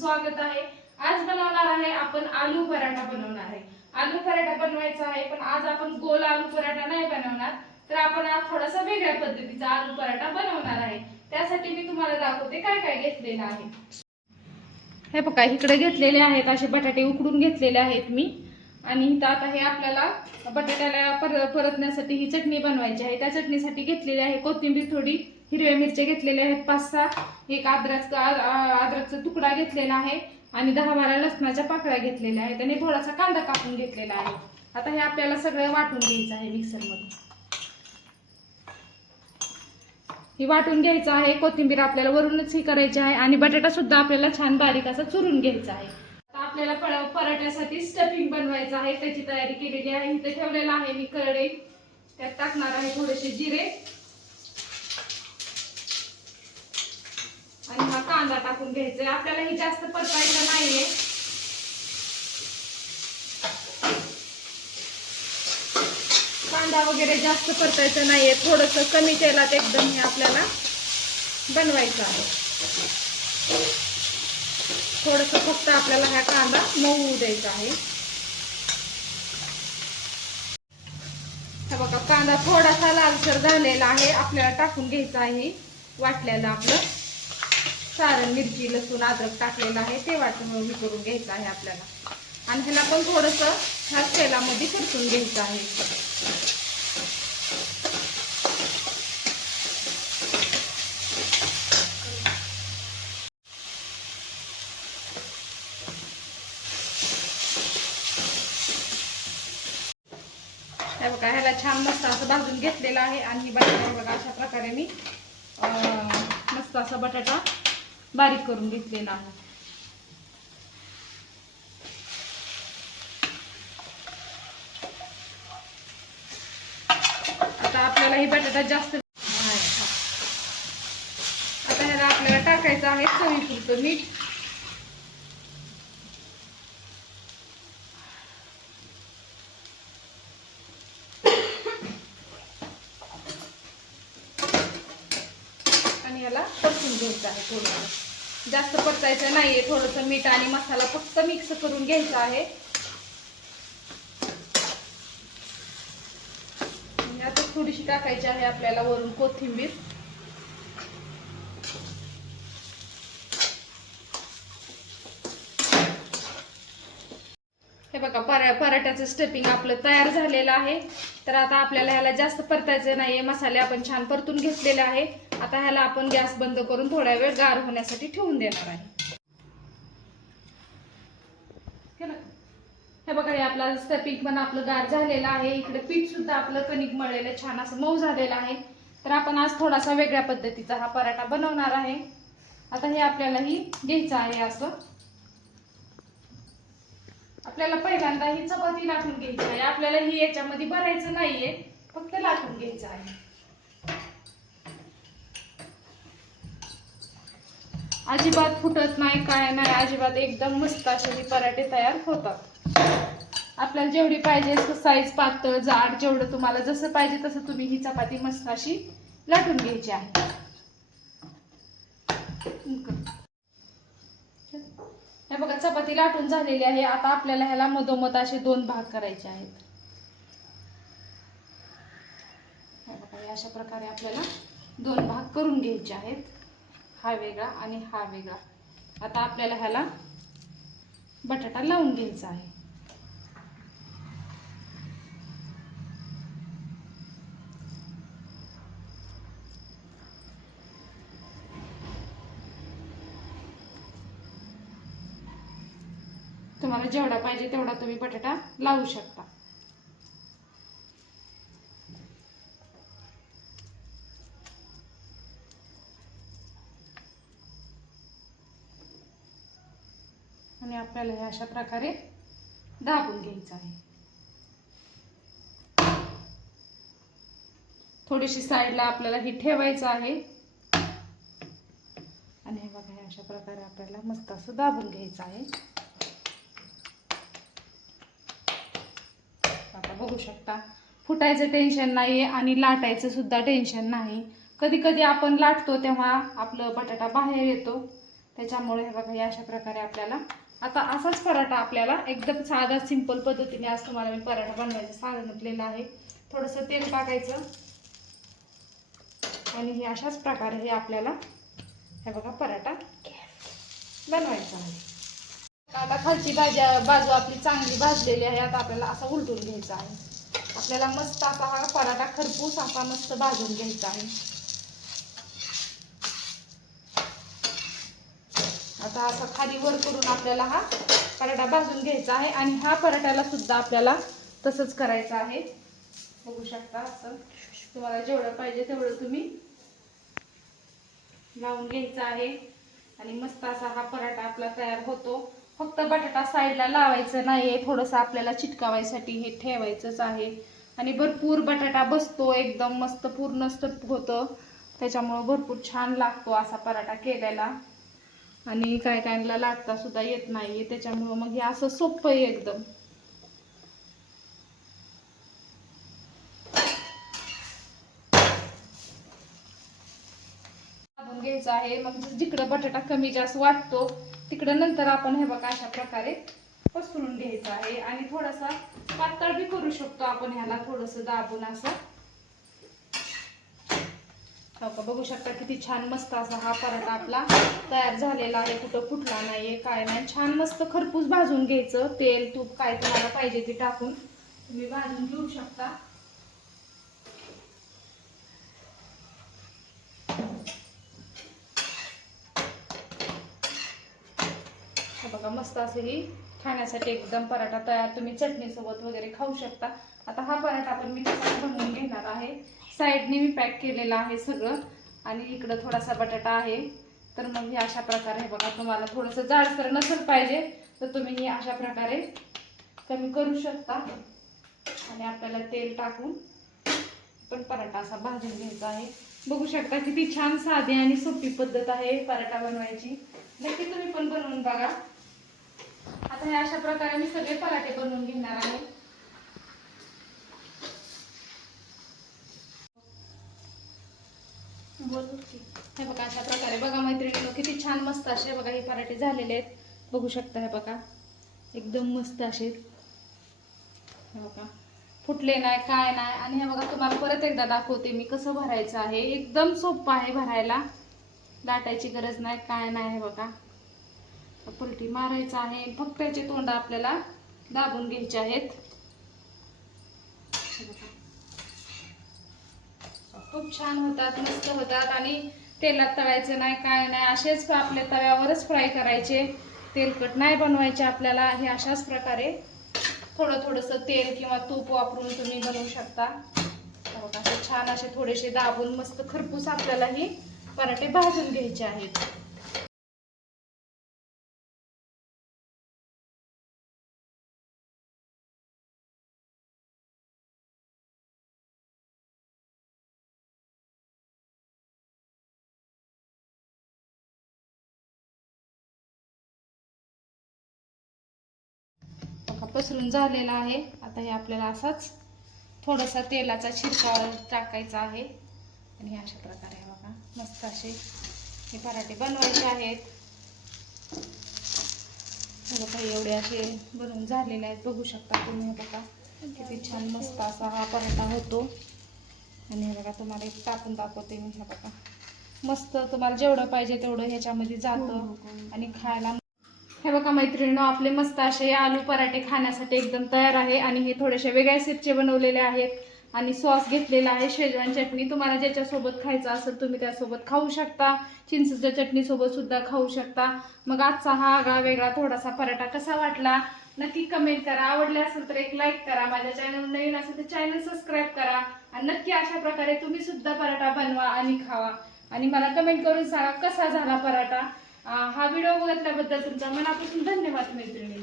स्वागत आहे. आज बनवणार आहे आपण आलू पराठा बनवणार आहे. आलू पराठा बनवायचा आहे पण आज आपण गोल आलू पराठा नाही बनवणार. तर आपण आज थोडासा वेगळ्या पद्धतीचा आलू पराठा बनवणार आहे. त्यासाठी मी तुम्हाला दाखवते काय काय घेतलेलं आहे. हे बघा इकडे घेतलेले आहेत असे बटाटे उकडून घेतलेले आहेत मी. आणि इथं आता हे आपल्याला बटाट्याला पर परतण्यासाठी ही चटणी बनवायची आहे. त्या चटणीसाठी घेतलेली आहे कोथिंबीर थोडी. हिरव्या मिरच्या घेतलेल्या आहेत पाच सहा. एक अद्रकचा अद्रकचा तुकडा घेतलेला आहे आणि दहा बारा लसणाच्या पाकळ्या घेतलेल्या आहेत आणि थोडासा कांदा कापून घेतलेला आहे. आता हे आपल्याला सगळं वाटून घ्यायचं आहे मिक्सरमध्ये हे वाटून घ्यायचं आहे. कोथिंबीर आपल्याला वरूनच ही करायची आहे आणि बटाटा सुद्धा आपल्याला छान बारीक असा चुरून घ्यायचा आहे. आता आपल्याला फळ पराठ्यासाठी स्टफिंग बनवायचं आहे. त्याची तयारी केलेली आहे. इथे ठेवलेलं आहे मी करडे त्यात टाकणार आहे थोडेसे जिरे आणि हा कांदा टाकून घ्यायचा आपल्याला ही जास्त परतायचं नाहीये. कांदा वगैरे जास्त परतायचं नाहीये. थोडस कमी तेलात एकदम हे आपल्याला बनवायचं आहे. थोडस फक्त आपल्याला हा कांदा मऊ द्यायचा आहे. बघा कांदा थोडासा लालसर झालेला आहे. आपल्याला टाकून घ्यायचा आहे. वाटलेलं आपलं. सारण मिरची लसूण अद्रक टाकलेलं आहे. ते वाटून हे करून घ्यायचं आहे आपल्याला. आणि ह्याला पण थोडंसं ह्या तेलामध्ये परतून घ्यायचं आहे. बघा ह्याला छान मस्त असं भाजून घेतलेलं आहे. आणि बटाटा बघा अशा प्रकारे मी अं, मस्त असा बटाटा बारीक करून घेतलेला आहे आता आपल्याला ही बटाटा जास्त. आता ह्याला आपल्याला टाकायचं आहे चवीपुरतं मीठ. आणि याला परतून घ्यायचं आहे थोडं जास्त परतायचं नाहीये थोडंसं मीठ आणि मसाला फक्त मिक्स करून घ्यायचा आहे. आता थोडीशी टाकायची आहे आपल्याला वरून कोथिंबीर. हे बघा परा पराठ्याचं स्टफिंग आपलं तयार झालेलं आहे. तर आता आपल्याला ह्याला जास्त परतायचं नाहीये मसाले आपण छान परतून घेतलेले आहे आता ह्याला आपण गॅस बंद करून थोडा वेळ गार होण्यासाठी ठेवून देणार आहे. हे बघा. हे आपलं स्टफिंग पण आपलं गार झालेलं आहे. इकडे पीठ सुद्धा आपलं कणिक मळलेलं छान असं मऊ झालेलं आहे. तर आपण आज थोडासा वेगळ्या पद्धतीचा हा पराठा बनवणार आहे. आता हे आपल्याला ही घ्यायचं आहे असं. आपल्याला पहिल्यांदा ही चपाती लाटून घ्यायची आहे. आपल्याला ही याच्यामध्ये भरायचं नाहीये. फक्त लाटून घ्यायचं आहे. अजिबात फुटत नाही काय नाही अजिबात एकदम मस्त असे हे पराठे तयार होतात. आपल्याला जेवढी पाहिजे साईज पातळ जाड जेवढं तुम्हाला जसं पाहिजे तसं तुम्ही ही चपाती मस्त अशी लाटून घ्यायची आहे. हे बघा चपाती लाटून झालेली आहे. आता आपल्याला ह्याला मधोमध असे दोन भाग करायचे आहेत. अशा प्रकारे आपल्याला दोन भाग करून घ्यायचे आहेत. हा वेगळा आणि हा वेगळा. आता आपल्याला ह्याला बटाटा लावून घ्यायचा आहे. तुम्हाला जेवढा पाहिजे तेवढा तुम्ही बटाटा लावू शकता आणि आपल्याला हे अशा प्रकारे दाबून घ्यायचं आहे. थोडीशी साईडला आपल्याला ही ठेवायचं आहे. आणि हे बघा हे अशा प्रकारे आपल्याला मस्त असं दाबून घ्यायचं आहे. आता बघू शकता फुटायचं टेन्शन नाही आहे आणि लाटायचं सुद्धा टेन्शन नाही. कधी कधी आपण लाटतो तेव्हा आपलं बटाटा बाहेर येतो. त्याच्यामुळे हे बघा या अशा प्रकारे आपल्याला आता असाच पराठा आपल्याला एकदम साधा सिंपल पद्धतीने आज तुम्हाला मी पराठा बनवायचं सांगितलेलं आहे. थोडंसं तेल टाकायचं. आणि हे अशाच प्रकारे हे आपल्याला हे बघा पराठा बनवायचा आहे. आता खालची भाज्या बाजू आपली चांगली भाजलेली आहे. आता आपल्याला असा उलटून घ्यायचा आहे. आपल्याला मस्त असा हा पराठा खरपूस असा मस्त भाजून घ्यायचा आहे. असा असा खाली वर करून आपल्याला हा पराठा भाजून घ्यायचा आहे आणि हा पराठ्याला सुद्धा आपल्याला तसंच करायचं आहे. बघू शकता असं. तुम्हाला जेवढं पाहिजे तेवढं तुम्ही लावून घ्यायचं आहे. आणि मस्त असा हा पराठा आपला तयार होतो. फक्त बटाटा साईडला लावायचं नाहीये. थोडंसं आपल्याला चिटकावायसाठी हे ठेवायचंच आहे. आणि भरपूर बटाटा बसतो. एकदम मस्त पूर्ण स्टप होतं. त्याच्यामुळं भरपूर छान लागतो असा पराठा केलेला. आणि काय कायला लाटता सुद्धा येत नाहीये. त्याच्यामुळं मग हे असं सोपं आहे एकदम. घ्यायचं आहे. मग जिकडं बटाटा कमी जास्त वाटतो तिकडं नंतर आपण हे बघा अशा प्रकारे पसरून घ्यायचं आहे. आणि थोडासा पातळ बी करू शकतो आपण ह्याला. थोडस दाबून असं. हो का बघू शकता किती छान मस्त असा हा पराठा आपला तयार झालेला आहे. कुठं फुटला नाहीये काय नाही. छान मस्त खरपूस भाजून घ्यायचं. तेल तूप काय तुम्हाला पाहिजे ते टाकून तुम्ही भाजून घेऊ शकता. हे बघा मस्त असे ही खाण्यासाठी एकदम पराठा तयार. तुम्ही चटणीसोबत वगैरे खाऊ शकता. आता हा पराठा पण मी कसा बनवून घेणार आहे. साईडने मी पॅक केलेला आहे सगळं. आणि इकडं थोडासा बटाटा आहे. तर मग हे अशा प्रकारे बघा तुम्हाला थोडंसं जाडसर नसेल पाहिजे तर तुम्ही हे अशा प्रकारे कमी करू शकता. आणि आपल्याला तेल टाकून पण पराठा असा भाजून घ्यायचा आहे. बघू शकता किती छान साधी आणि सोपी पद्धत आहे पराठा बनवायची. नक्की तुम्ही पण बनवून बघा. आता हे अशा प्रकारे मी सगळे पराठे बनवून घेणार आहे. हे बघा अशा प्रकारे बघा मैत्रिणी किती छान मस्त असे बघा हे पराठे झालेले आहेत. बघू शकता हे बघा. एकदम मस्त असे. हे बघा. फुटले नाही काय नाही. आणि हे बघा तुम्हाला परत एकदा दाखवते मी कसं भरायचं आहे. एकदम सोपं आहे भरायला. लाटायची गरज नाही काय नाही हे बघा. पलटी मारायचं आहे. फक्त याचे तोंड आपल्याला दाबून घ्यायचे आहेत. बघा. खूप छान होतात मस्त होतात आणि तेलात तळायचं नाही काय नाही असेच आपल्या तव्यावरच फ्राय करायचे. तेलकट नाही बनवायचे आपल्याला हे अशाच प्रकारे. थोडं थोडंसं तेल किंवा तूप वापरून तुम्ही बनवू शकता. असे छान असे थोडेसे दाबून मस्त खरपूस आपल्याला ही पराठे भाजून घ्यायचे आहेत. पसरून झालेला आहे. आता हे आपल्याला असाच थोडासा तेलाचा शिरकाव टाकायचा आहे. आणि हे अशा प्रकारे हे बघा. मस्त असे हे पराठे बनवायचे आहेत. हे बघा एवढे असे बनवून झालेले आहेत. बघू शकता तुम्ही हे बघा. किती छान मस्त असा हा पराठा होतो. आणि हे बघा तुम्हाला एक टाकून दाखवते मी हे बघा. मस्त तुम्हाला जेवढं पाहिजे तेवढं ह्याच्यामध्ये जातं. आणि खायला हे बघा मैत्रिणींनो आपले मस्त असे आलू पराठे खाण्यासाठी एकदम तयार आहे आणि हे थोडेसे वेगळ्या सेपचे बनवलेले आहेत आणि सॉस घेतलेला आहे शेजवान चटणी. तुम्हाला ज्याच्यासोबत खायचं असेल तुम्ही त्यासोबत खाऊ शकता. चिंचच्या चटणीसोबत सुद्धा खाऊ शकता. मग आजचा हा आगळा वेगळा थोडासा पराठा कसा वाटला? नक्की कमेंट करा. आवडले असेल तर एक लाईक करा. माझ्या चॅनल नवीन असेल तर चॅनल सबस्क्राईब करा. आणि नक्की अशा प्रकारे तुम्ही सुद्धा पराठा बनवा आणि खावा. आणि मला कमेंट करून सांगा कसा झाला पराठा? हा व्हिडिओ बघितल्याबद्दल तुमचा मनापासून धन्यवाद मैत्रिणी